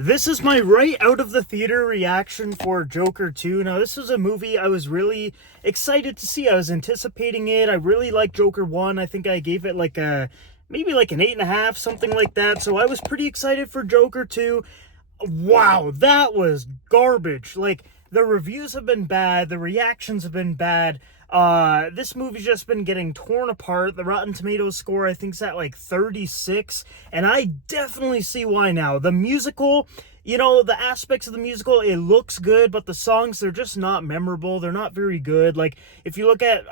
This is my right out of the theater reaction for Joker 2. Now, this was a movie I was really excited to see. I was anticipating it. I really liked Joker 1. I think I gave it maybe like an 8.5, something like that. So I was pretty excited for Joker 2. Wow, that was garbage. Like, the reviews have been bad. The reactions have been bad. This movie's just been getting torn apart. The Rotten Tomatoes score, I think, is at like 36, and I definitely see why now. The musical, the aspects of the musical, it looks good, but the songs, they're just not memorable. They're not very good. Like, if you look at,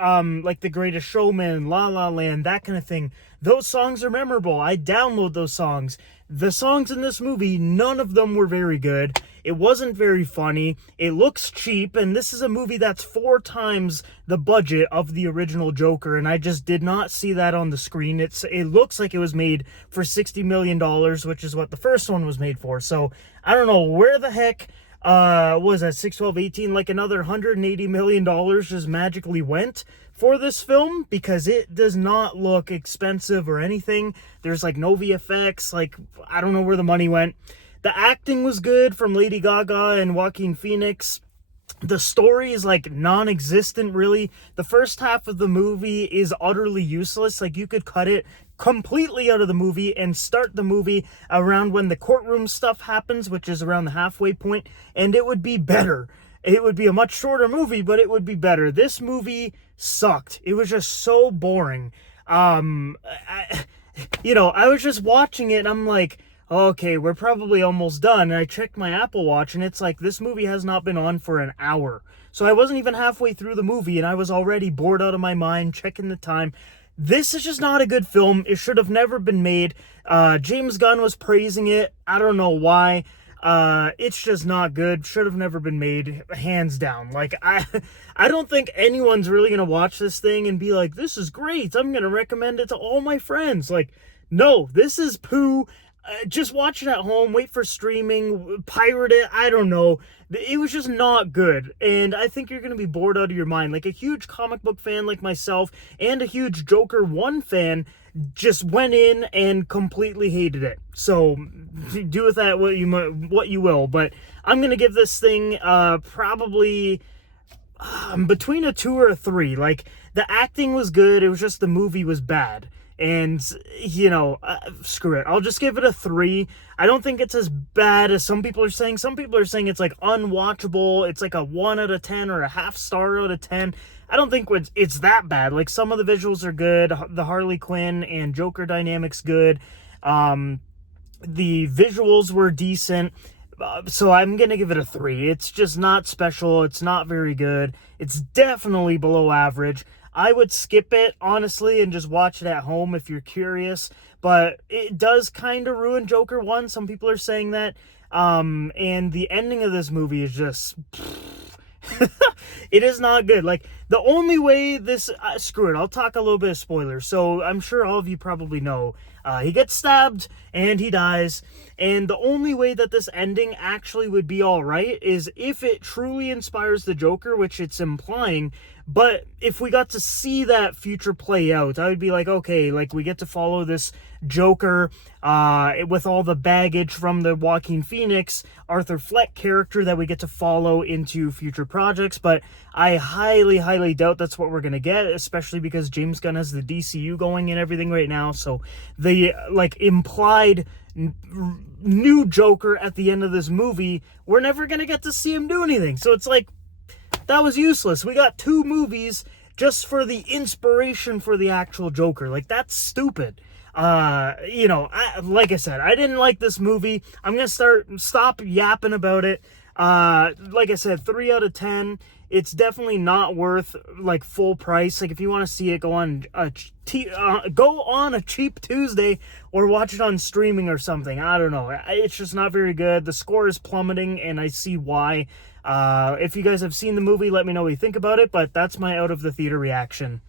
like The Greatest Showman, La La Land, that kind of thing, those songs are memorable. I download those songs. The songs in this movie, none of them were very good. It wasn't very funny. It looks cheap, and this is a movie that's 4 times the budget of the original Joker, and I just did not see that on the screen. It looks like it was made for $60 million, which is what the first one was made for. So I don't know where the heck was that 6, 12, 18, like another $180 million just magically went for this film, because it does not look expensive or anything. There's like no VFX, like I don't know where the money went. The acting was good from Lady Gaga and Joaquin Phoenix. The story is like non-existent, really. The first half of the movie is utterly useless. Like, you could cut it completely out of the movie and start the movie around when the courtroom stuff happens, which is around the halfway point, and it would be better. It would be a much shorter movie, but it would be better. This movie sucked. It was just so boring. I was just watching it and I'm like, okay, we're probably almost done. And I checked my Apple Watch and it's like, this movie has not been on for an hour. So I wasn't even halfway through the movie and I was already bored out of my mind, checking the time. This is just not a good film. It should have never been made. James Gunn was praising it. I don't know why. It's just not good. Should have never been made, hands down. Like, I don't think anyone's really gonna watch this thing and be like, this is great, I'm gonna recommend it to all my friends. Like, no, this is poo. Just watch it at home, wait for streaming, pirate it, I don't know. It was just not good, and I think you're going to be bored out of your mind. Like, a huge comic book fan like myself and a huge Joker 1 fan just went in and completely hated it. So, do with that what you will, but I'm going to give this thing probably between a 2 or a 3. Like, the acting was good, it was just the movie was bad. And, screw it. I'll just give it a 3. I don't think it's as bad as some people are saying. Some people are saying it's, like, unwatchable. It's, like, a 1 out of 10 or a half star out of 10. I don't think it's that bad. Like, some of the visuals are good. The Harley Quinn and Joker dynamic's good. The visuals were decent. So I'm going to give it a 3. It's just not special. It's not very good. It's definitely below average. I would skip it, honestly, and just watch it at home if you're curious. But it does kind of ruin Joker 1. Some people are saying that. And the ending of this movie is just... it is not good. Like, the only way this... screw it, I'll talk a little bit of spoilers. So I'm sure all of you probably know. He gets stabbed, and he dies. And the only way that this ending actually would be alright is if it truly inspires the Joker, which it's implying. But if we got to see that future play out, I would be like, okay, like, we get to follow this Joker with all the baggage from the Joaquin Phoenix, Arthur Fleck character that we get to follow into future projects. But I highly, highly doubt that's what we're going to get, especially because James Gunn has the DCU going and everything right now. So the, like, implied new Joker at the end of this movie, we're never going to get to see him do anything. So it's like, that was useless. We got 2 movies just for the inspiration for the actual Joker. Like, that's stupid. Like I said, I didn't like this movie. I'm going to stop yapping about it. Like I said, 3 out of 10. It's definitely not worth, like, full price. Like, if you want to see it, go on a cheap Tuesday or watch it on streaming or something. I don't know. It's just not very good. The score is plummeting, and I see why. If you guys have seen the movie, let me know what you think about it, but that's my out of the theater reaction.